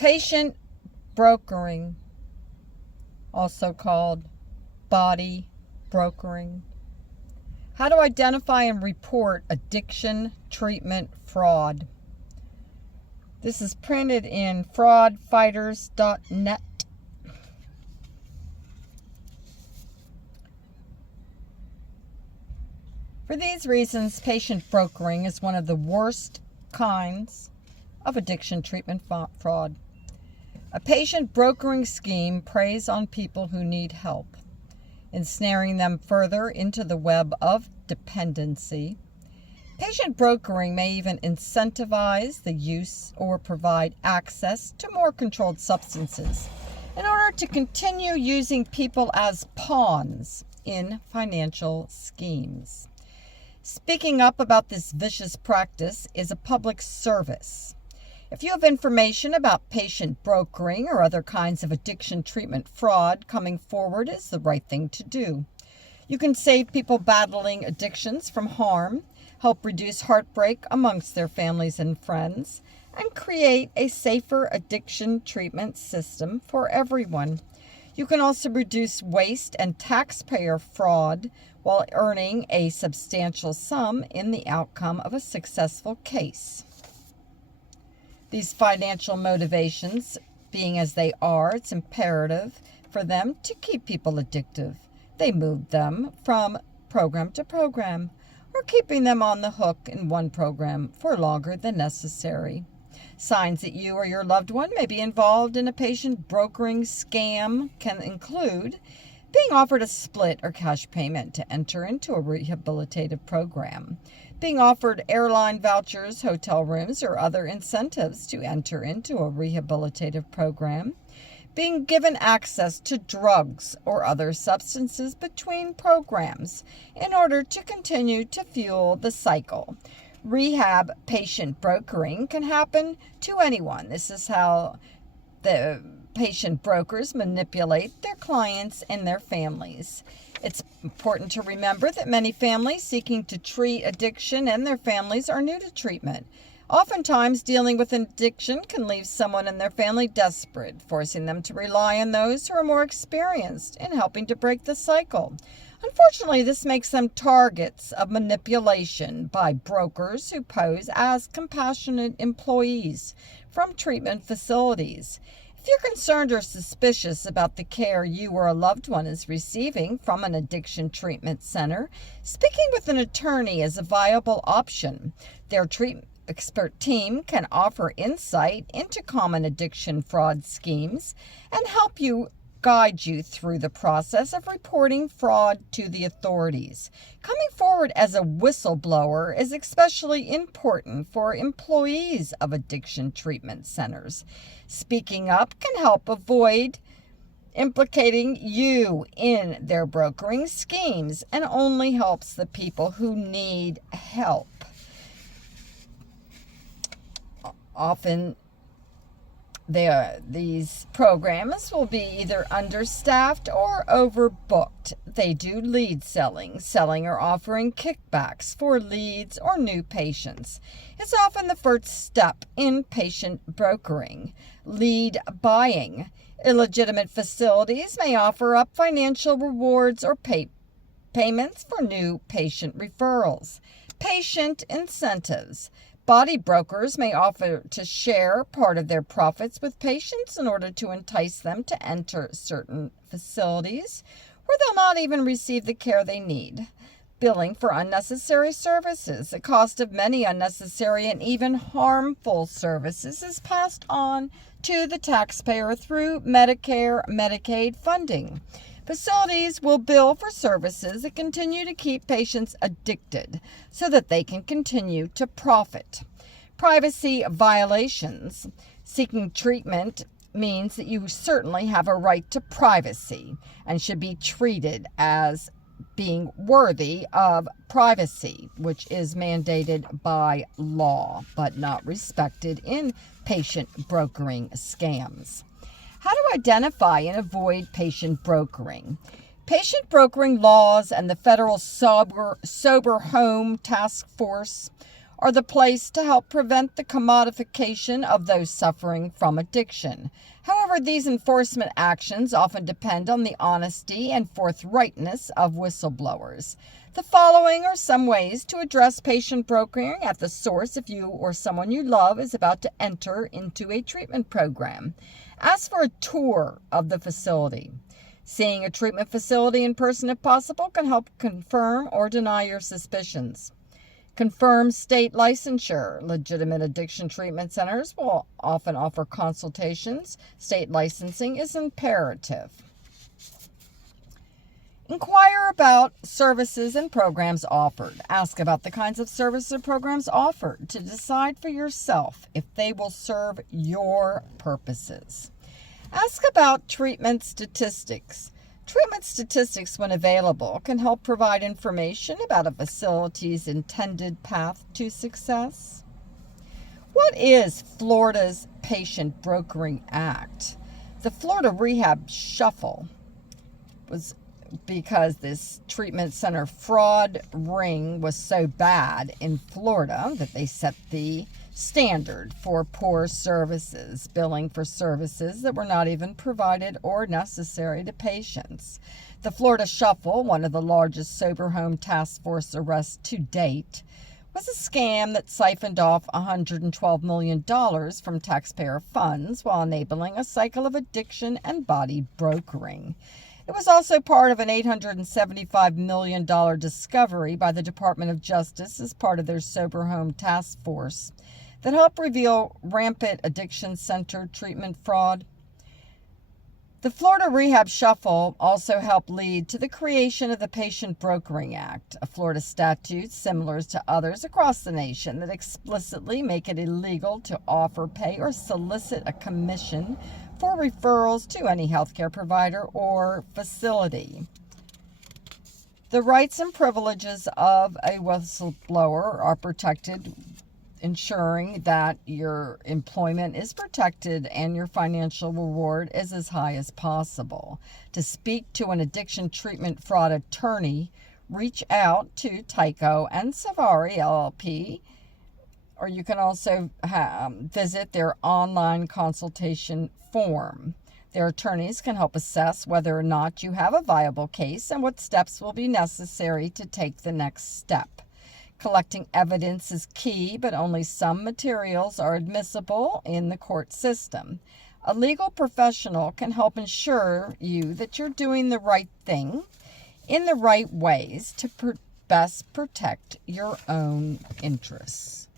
Patient brokering, also called body brokering. How to identify and report addiction treatment fraud. This is printed in fraudfighters.net. For these reasons, patient brokering is one of the worst kinds of addiction treatment fraud. A patient brokering scheme preys on people who need help, ensnaring them further into the web of dependency. Patient brokering may even incentivize the use or provide access to more controlled substances in order to continue using people as pawns in financial schemes. Speaking up about this vicious practice is a public service. If you have information about patient brokering or other kinds of addiction treatment fraud, coming forward is the right thing to do. You can save people battling addictions from harm, help reduce heartbreak amongst their families and friends, and create a safer addiction treatment system for everyone. You can also reduce waste and taxpayer fraud while earning a substantial sum in the outcome of a successful case. These financial motivations, being as they are, it's imperative for them to keep people addictive. They move them from program to program, or keeping them on the hook in one program for longer than necessary. Signs that you or your loved one may be involved in a patient brokering scam can include being offered a split or cash payment to enter into a rehabilitative program, being offered airline vouchers, hotel rooms, or other incentives to enter into a rehabilitative program, being given access to drugs or other substances between programs in order to continue to fuel the cycle. Rehab patient brokering can happen to anyone. This is how the patient brokers manipulate their clients and their families. It's important to remember that many families seeking to treat addiction and their families are new to treatment. Oftentimes, dealing with addiction can leave someone and their family desperate, forcing them to rely on those who are more experienced in helping to break the cycle. Unfortunately, this makes them targets of manipulation by brokers who pose as compassionate employees from treatment facilities. If you're concerned or suspicious about the care you or a loved one is receiving from an addiction treatment center, speaking with an attorney is a viable option. Their treatment expert team can offer insight into common addiction fraud schemes and help guide you through the process of reporting fraud to the authorities. Coming forward as a whistleblower is especially important for employees of addiction treatment centers. Speaking up can help avoid implicating you in their brokering schemes and only helps the people who need help. Often these programs will be either understaffed or overbooked. They do lead selling or offering kickbacks for leads or new patients. It's often the first step in patient brokering. Lead buying. Illegitimate facilities may offer up financial rewards or payments for new patient referrals. Patient incentives. Body brokers may offer to share part of their profits with patients in order to entice them to enter certain facilities where they'll not even receive the care they need. Billing for unnecessary services. The cost of many unnecessary and even harmful services is passed on to the taxpayer through Medicare, Medicaid funding. Facilities will bill for services that continue to keep patients addicted so that they can continue to profit. Privacy violations. Seeking treatment means that you certainly have a right to privacy and should be treated as being worthy of privacy, which is mandated by law but not respected in patient brokering scams. How to identify and avoid patient brokering. Patient brokering laws and the Federal Sober Home Task Force are the place to help prevent the commodification of those suffering from addiction. However, these enforcement actions often depend on the honesty and forthrightness of whistleblowers. The following are some ways to address patient brokering at the source if you or someone you love is about to enter into a treatment program. Ask for a tour of the facility. Seeing a treatment facility in person if possible can help confirm or deny your suspicions. Confirm state licensure. Legitimate addiction treatment centers will often offer consultations. State licensing is imperative. Inquire about services and programs offered. Ask about the kinds of services or programs offered to decide for yourself if they will serve your purposes. Ask about treatment statistics. Treatment statistics, when available, can help provide information about a facility's intended path to success. What is Florida's Patient Brokering Act? The Florida Rehab Shuffle was because this treatment center fraud ring was so bad in Florida that they set the standard for poor services, billing for services that were not even provided or necessary to patients. The Florida Shuffle, one of the largest sober home task force arrests to date, was a scam that siphoned off $112 million from taxpayer funds while enabling a cycle of addiction and body brokering. It was also part of an $875 million discovery by the Department of Justice as part of their sober home task force that helped reveal rampant addiction-centered treatment fraud. The Florida Rehab Shuffle also helped lead to the creation of the Patient Brokering Act, a Florida statute similar to others across the nation that explicitly make it illegal to offer, pay, or solicit a commission for referrals to any healthcare provider or facility. The rights and privileges of a whistleblower are protected, ensuring that your employment is protected and your financial reward is as high as possible. To speak to an addiction treatment fraud attorney, reach out to Tyco and Savari LLP, or you can also visit their online consultation form. Their attorneys can help assess whether or not you have a viable case and what steps will be necessary to take the next step. Collecting evidence is key, but only some materials are admissible in the court system. A legal professional can help ensure you that you're doing the right thing in the right ways to best protect your own interests.